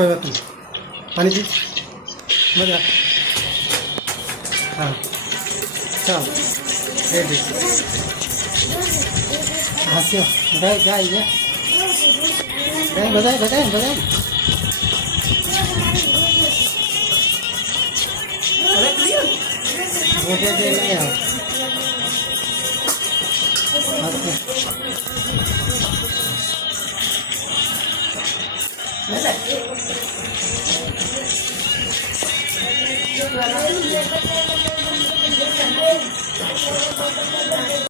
कोई बात नहीं, पानी पी, मजा। हाँ चल रेडी। हंसियो, गाय गाय ये गाय बजाए बजाए बजाए। मुझे दे नहीं है।